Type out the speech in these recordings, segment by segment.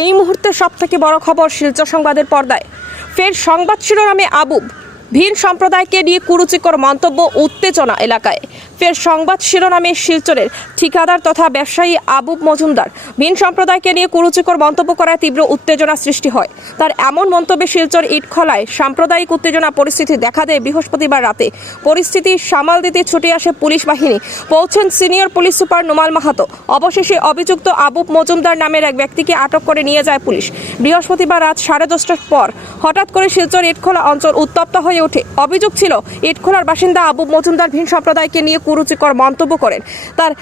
এই মুহূর্তে সব থেকে বড় খবর শিলচর সংবাদের পর্দায়। ফের সংবাদ শিরোনামে আবুব। ভিন সম্প্রদায়কে নিয়ে কুরুচিকর মন্তব্য উত্তেজনা এলাকায়। ফের সংবাদ শিরোনামে শিলচরের ঠিকাদার তথা ব্যবসায়ী আবুব মজুমদার। ভিন সম্প্রদায়কে নিয়ে কুরুচিকর মন্তব্য করায় তীব্র উত্তেজনা সৃষ্টি হয়। তার এমন মন্তব্যে শিলচর ইটখলায় সাম্প্রদায়িক উত্তেজনা পরিস্থিতি দেখা দেয় বৃহস্পতিবার রাতে। পরিস্থিতি সামাল দিতে ছুটে আসে পুলিশ বাহিনী। পৌঁছেন senior police super Numal Mahato. অবশেষে অভিযুক্ত আবুব মজুমদার নামের এক ব্যক্তিকে আটক করে নিয়ে যায় পুলিশ। বৃহস্পতিবার রাত সাড়ে দশটার পর হঠাৎ করে শিলচর ইটখোলা অঞ্চল উত্তপ্ত হয়ে ওঠে। অভিযোগ ছিল ইটখোলার বাসিন্দা আবুব মজুমদার ভিন সম্প্রদায়কে নিয়ে কুরুচিকর মন্তব্য করেন। তার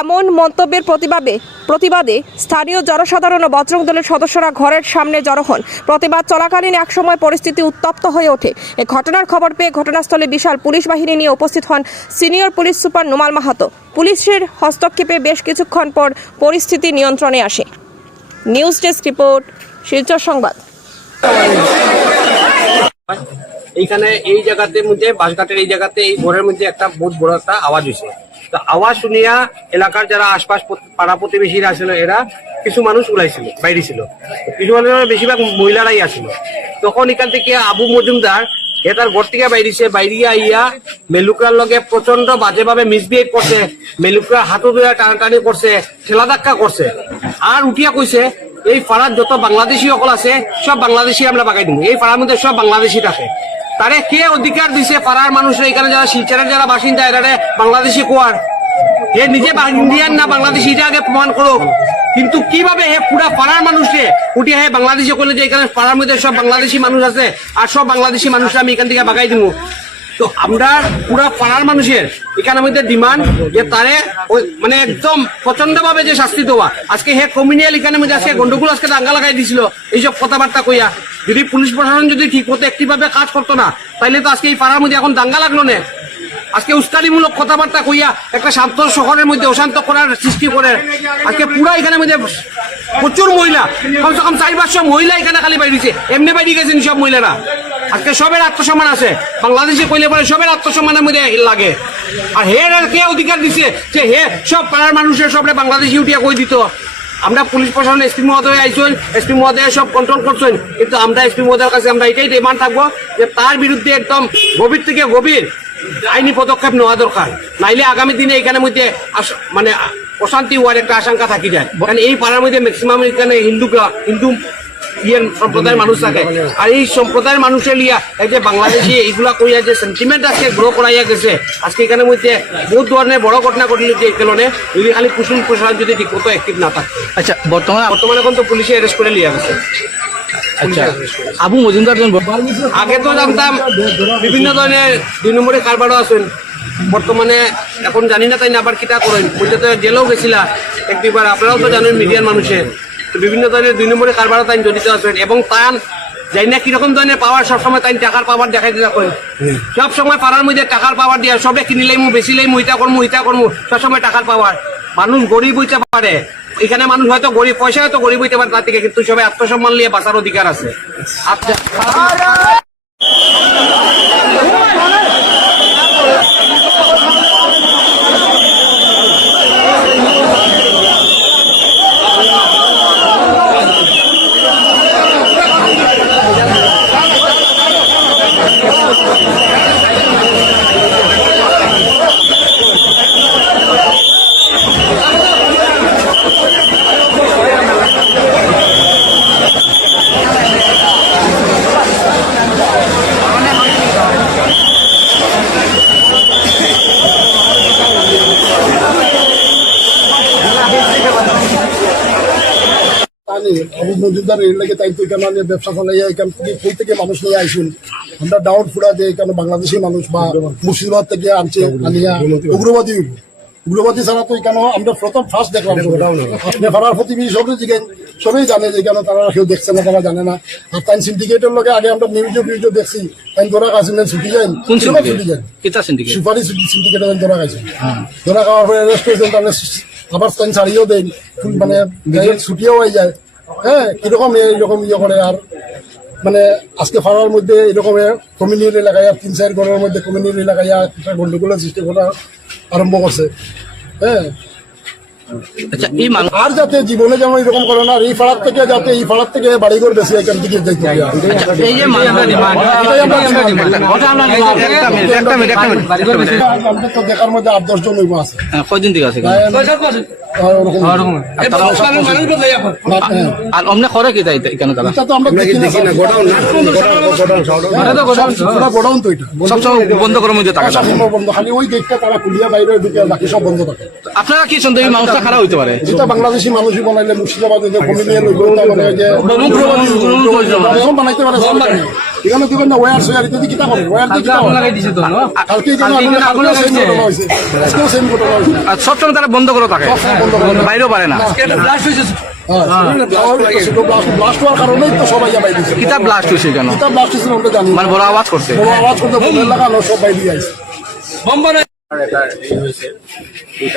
এমন মন্তব্যের প্রতিবাদে প্রতিবাদে স্থানীয় জনসাধারণ ও বজরং দলের সদস্যরা ঘরের সামনে জড়ো হন। প্রতিবাদ চলাকালীন একসময় পরিস্থিতি উত্তপ্ত হয়ে ওঠে। এ ঘটনার খবর পেয়ে ঘটনাস্থলে বিশাল পুলিশ বাহিনী নিয়ে উপস্থিত হন senior police super Numal Mahato. পুলিশের হস্তক্ষেপে বেশ কিছুক্ষণ পর পরিস্থিতি নিয়ন্ত্রণে আসে। নিউজ ডেস্ক রিপোর্ট, শিলচর সংবাদ। এইখানে এই জায়গাতে মধ্যে বাসঘাটের এই জায়গাতে, এই ঘরের মধ্যে একটা বহুত বড় একটা আওয়াজ হয়েছে। তো আওয়াজ শুনিয়া এলাকার যারা আশপাশ পাড়া প্রতিবেশীরা ছিল, এরা কিছু মানুষ ওলাইছিল বাইরে ছিল। কিছু মানুষের বেশিরভাগ মহিলারাই আসছিল তখন এখান থেকে আবু মজুমদার, এ তার ঘর থেকে বাইরেছে বাইরে আইয়া মেলুকরার লগে প্রচণ্ড বাজেভাবে মিসবিহেভ করছে, মেলুকরা হাতও ধরে টানাটানি করছে, ঠেলা ধাক্কা করছে। আর উঠিয়া কইছে, এই পাড়ার যত বাংলাদেশি সকল আছে, সব বাংলাদেশি আমরা বাগাই দিব। এই পাড়ার মধ্যে সব বাংলাদেশি থাকে। তারে কে অধিকার দিছে পাড়ার মানুষরা? এখানে যারা শিলচরের যারা বাসিন্দা এখানে বাংলাদেশি কোয়ার। এ নিজে ইন্ডিয়ান না বাংলাদেশি, এটা আগে প্রমাণ করো। কিন্তু কীভাবে হে পুরা পাড়ার মানুষে উঠি হে বাংলাদেশে করলে যে এখানে পাড়ার মধ্যে সব বাংলাদেশি মানুষ আছে, আর সব বাংলাদেশি মানুষরা আমি এখান থেকে বাগাই দিব তো আমরা পুরা পাড়ার মানুষের এখানে মধ্যে ডিমান্ড যে তারে মানে একদম প্রচণ্ড ভাবে যে শাস্তি দেওয়া। আজকে হে কমিউনিয়াল এখানের মধ্যে আজকে গন্ডগোল আজকে দাঙ্গা লাগাই দিছিল, এইসব কথাবার্তা কইয়া। যদি পুলিশ প্রশাসন যদি ঠিক মতো একটি ভাবে কাজ করতো না, তাইলে তো আজকে এই পাড়ার মধ্যে এখন দাঙ্গা লাগল না। আজকে উস্কানিমূলক কথাবার্তা কইয়া একটা শান্ত শহরের মধ্যে অশান্ত করার সৃষ্টি করে। আজকে পুরা এখানে মধ্যে প্রচুর মহিলা, কমসে কম চার পাঁচশো মহিলা এখানে খালি বাইরেছে এমনি বাইরে গেছেন সব মহিলারা। আজকে সবের আত্মসম্মান আছে। বাংলাদেশে কইলে পরে সবের আত্মসম্মানের মধ্যে লাগে। আর হে কে অধিকার দিছে যে হে, সব পাড়ার মানুষের সবরে বাংলাদেশি উঠিয়া কই দিত? আমরা পুলিশ প্রশাসন, এসপি মহোদয় আইসেন এসপি মহোদয় সব কন্ট্রোল করছেন। কিন্তু আমরা এসপি মহোদয়ের কাছে আমরা এটাই ডিমান্ড থাকব যে তার বিরুদ্ধে একদম গভীর থেকে গভীর আইনি পদক্ষেপ নেওয়া দরকার। নাইলে আগামী দিনে এখানে মধ্যে মানে অশান্তি হওয়ার একটা আশঙ্কা থাকি যায়। কারণ এই পাড়ার মধ্যে ম্যাক্সিমাম এখানে হিন্দু হিন্দু ইয়ে সম্প্রদায়ের মানুষ থাকে। আর এই সম্প্রদায়ের মানুষের লিয়া এই যে বাংলাদেশি এইগুলা কইয়া যে সেন্টিমেন্ট আজকে গ্রো করাইয়া গেছে আজকে এখানে মধ্যে বহুত ধরনের বড় ঘটনা ঘটল যে কারণে যদি খালি কুসুম প্রশাসন যদি ঠিক মতো অ্যাক্টিভ না থাকে। আচ্ছা বর্তমানে বর্তমানে এখন তো পুলিশে অ্যারেস্ট করে লিয়া গেছে। আচ্ছা আবু মজুমদার আগে তো জানতাম বিভিন্ন ধরনের দুই নম্বরে কারবারও আছেন। বর্তমানে এখন জানি না তাই না আবার কিতা করেন। বলতে তো জেলেও গেছিলা এক দুইবার। আপনারাও তো জানেন মিডিয়ার মানুষের। তো বিভিন্ন ধরনের দুই নম্বরে কারবারও তাই জড়িত আছেন এবং তান যাই না কীরকম ধরনের পাওয়ার সবসময় তাই টাকার পাওয়ার দেখাই দিতে করেন সব সময় পাড়ার মধ্যে টাকার পাওয়ার দিয়া সবে কিনিলেই মু মু ইটা করমু ইটা করমু সবসময় টাকার পাওয়ার মানুষ গরিব হইতে পারে এখানে মানুষ হয়তো গরিব পয়সা হয়তো গরিব হইতে পারে তার থেকে কিন্তু সবাই আত্মসম্মান নিয়ে বাঁচার অধিকার আছে। আচ্ছা। আবু মজুমদার এর লাগে তাই তো এখানে আমি ব্যবসা চালাই এখান থেকে ফুল থেকে মানুষ নিয়ে আইসুন। আমরা ডাউট ফুরা যে এখানে বাংলাদেশি মানুষ বা মুর্শিদাবাদ থেকে আনছে আনিয়া উগ্রবাদী উগ্রবাদী ছাড়া তো এখানে আমরা প্রথম ফার্স্ট দেখলাম নেপাড়ার প্রতিবেশী সবই জিজ্ঞেস সবই জানে যে এখানে তারা কেউ দেখছে না তারা জানে না। আর তাই সিন্ডিকেটের লগে আগে আমরা নিউজে নিউজে দেখছি তাই ধরা কাছিলেন ছুটি যান কোন? ছুটি যান সুপারি সিন্ডিকেটে ধরা খাইছে ধরা খাওয়ার পরে অ্যারেস্ট করেছেন তাহলে আবার তাই ছাড়িয়েও দেন। মানে ছুটিও হয়ে যায়। হ্যাঁ কীরকম এরকম ইয়ে করে আর মানে আজকে ফাড়ার মধ্যে এরকম কমিউনিটি এলাকায় তিন চার ঘরের মধ্যে কমিউনিটি এলাকায় একটা গন্ডগোলের সৃষ্টি করা আরম্ভ করছে। হ্যাঁ। আচ্ছা আর যাতে জীবনে যেমন এরকম করে না এই ফাড়ার থেকে যাতে এই ফাড়ার থেকে বাড়িঘর বেশি এখান থেকে দেখার মধ্যে আট দশ জন আছে। হ্যাঁ, কয়দিন থেকে আছে? আর হ্যাঁ। অমনে করে কি তাই এখানে তারা তো আমরা দেখি না দেখি না গোডাউন গোডাউন তো এটা সব সময় বন্ধ করার মধ্যে টাকা বন্ধ খালি ওই গেটটা তারা খুলিয়া বাইরে ঢুকে বাকি সব বন্ধ থাকে আপনারা কি শুনতে এই মানুষটা খারাপ হইতে পারে যেটা বাংলাদেশি মানুষই বানাইলে মুর্শিদাবাদে যে লইব মানে যে বানাইতে পারে। এখানে দিবেন না ওয়ার সোয়ার ইত্যাদি কিতা করেন ওয়ার তো কিতা করে কালকে এখানে আগুন আগুন সেম ঘটনা হয়েছে। আজকেও সেম ঘটনা হইছে আর সবসময় তারা বন্ধ করে থাকে। বন্ধ করে। বাইরেও পারে না। ব্লাস্ট তো কিতাব ব্লাস্ট হয়েছে কেন? কিতাব ব্লাস্ট হয়েছিল আমরা জানি। মানে বড় আওয়াজ করছে। বড় আওয়াজ করতে লাগানো সব বাইরে আইছে আর এটা এই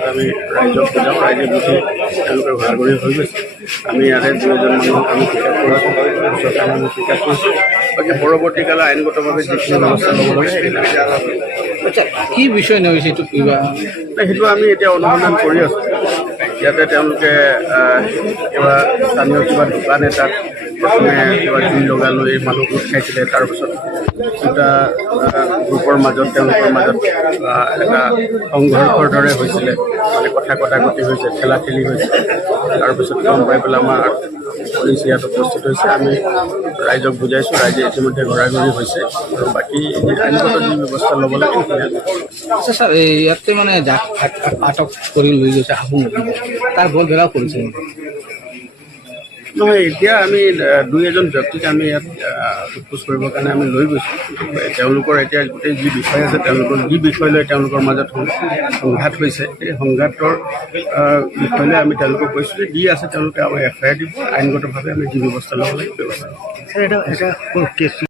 আমি ৰাইজক বুজাওঁ হৈ গৈছে আমি মানুহক আমি পিকআপ কৰাইছোঁ তাৰপিছত আমি পিকআপ কৰিছোঁ আইনগতভাৱে যিখিনি ব্যৱস্থা ল'ব লাগে কি বিষয় নয় সেইটো কিবা সেইটো আমি এতিয়া অনুসন্ধান কৰি আছোঁ। ইয়াতে তেওঁলোকে কিবা স্থানীয় কিবা দোকান এটাত প্ৰথমে কিবা জুই লগালৈ মানুহ গোট খাইছিলে তাৰপিছত দুটা গ্ৰুপৰ মাজত, তেওঁলোকৰ মাজত এটা সংঘৰ্ষৰ দৰে হৈছিলে। মানে কথা কটাকটি হৈছে ঠেলা ঠেলি হৈছে তাৰপিছত গম পাই পেলাই আমাৰ পুলিচ ইয়াত উপস্থিত হৈছে। আমি ৰাইজক বুজাইছোঁ, ৰাইজে ইতিমধ্যে ঘূৰা ঘূৰি হৈছে। আৰু আইনগত যি ব্যৱস্থা ল'ব লাগে আচ্ছা স্যার ইয়াতে মানে আটক কৰি লৈ গৈছে আহোম তাৰ বল বেৰাও কৰিছে নহয় এতিয়া আমি দুই এজন ব্যক্তিক আমি ইয়াত সোধপোছ কৰিবৰ কাৰণে আমি লৈ গৈছোঁ তেওঁলোকৰ এতিয়া গোটেই যি বিষয় আছে, তেওঁলোকৰ যি বিষয় লৈ তেওঁলোকৰ মাজত সংঘাত হৈছে সেই সংঘাতৰ বিষয় লৈ আমি তেওঁলোকক কৈছোঁ যে যি আছে তেওঁলোকে আমাৰ এফ আই আৰ দিব আইনগতভাৱে আমি যি ব্যৱস্থা ল'ব লাগে ব্যৱস্থা।